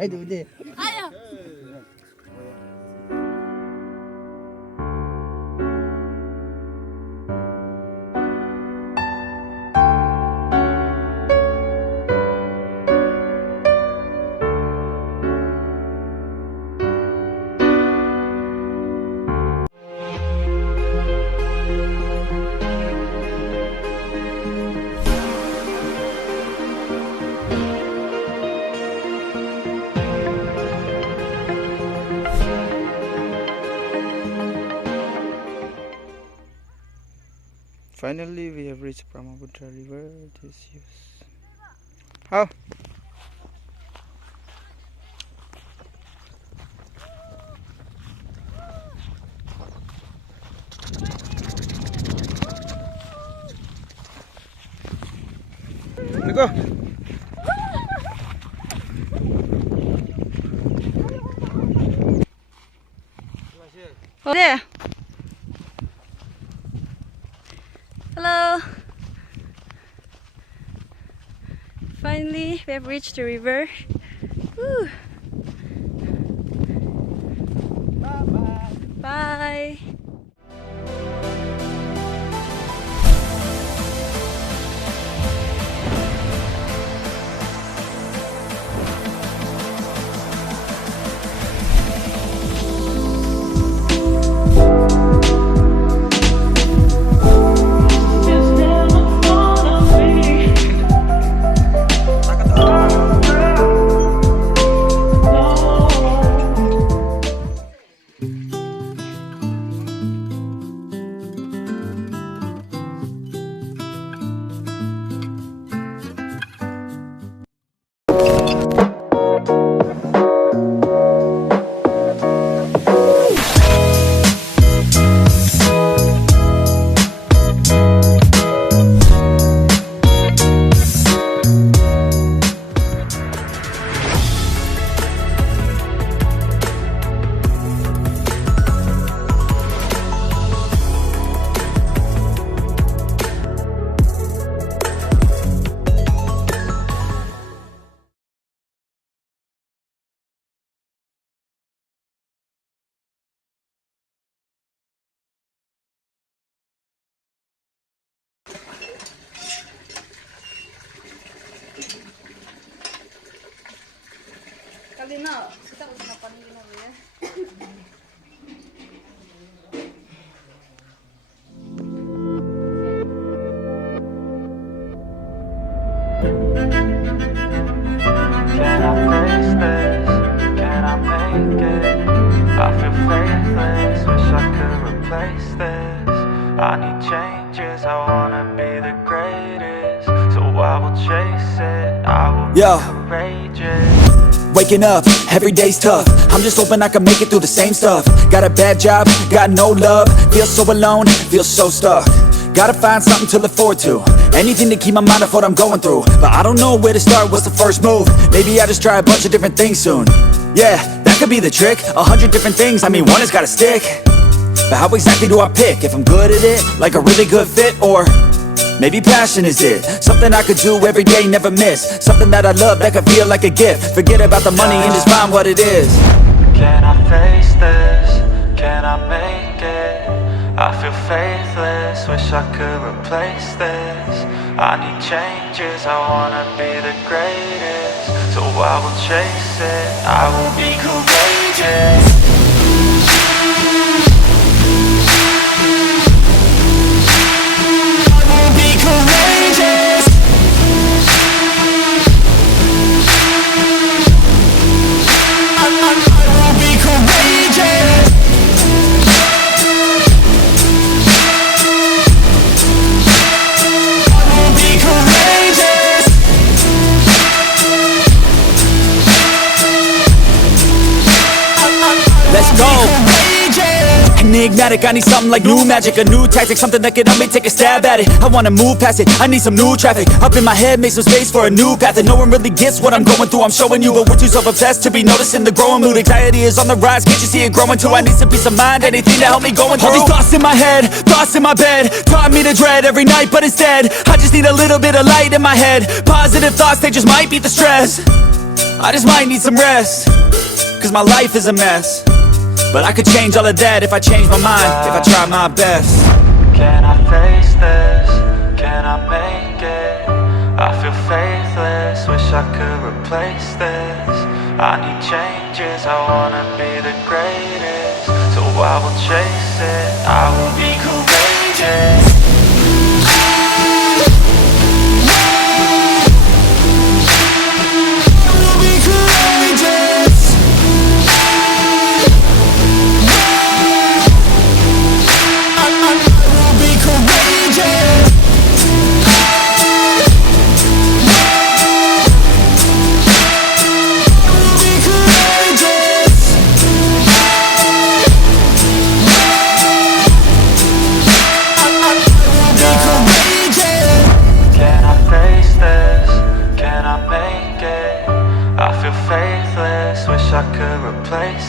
ให้ดูดิ Finally, we have reached Brahmaputra River. This is how. Go. Oh, there. Hello. Finally, we have reached the river. Woo. Bye. Bye. Kalina, kita usah makan dulu ya. Can I face this? Can I make it? I feel faithless, wish I could replace this. I need changes, I wanna be the greatest. So I will chase it, I will be courageous. Waking up, every day's tough. I'm just hoping I can make it through the same stuff. Got a bad job, got no love. Feel so alone, feel so stuck. Gotta find something to look forward to. Anything to keep my mind off what I'm going through. But I don't know where to start, what's the first move? Maybe I just try a bunch of different things soon. Yeah, that could be the trick. 100 different things, I mean one has gotta stick. But how exactly do I pick? If I'm good at it, like a really good fit, or maybe passion is it? Something I could do every day, never miss. Something that I love, that could feel like a gift. Forget about the money and just find what it is. Can I face this? Can I make it? I feel faithless, wish I could replace this. I need changes, I wanna be the greatest. So I will chase it, I will be courageous. Enigmatic, I need something like new magic, a new tactic, something that can help me take a stab at it. I wanna move past it, I need some new traffic. Up in my head, make some space for a new path. And no one really gets what I'm going through, I'm showing you. But we're too self-obsessed to be noticing the growing mood. Anxiety is on the rise, can't you see it growing too? I need some peace of mind, anything to help me going through. All these thoughts in my head, thoughts in my bed, taught me to dread every night, but instead I just need a little bit of light in my head. Positive thoughts, they just might beat the stress. I just might need some rest, cause my life is a mess. But I could change all of that if I change my mind, if I try my best. Can I face this? Can I make it? I feel faithless, wish I could replace this. I need changes, I wanna be the greatest. So I will chase it, I will be courageous. I feel faithless, wish I could replace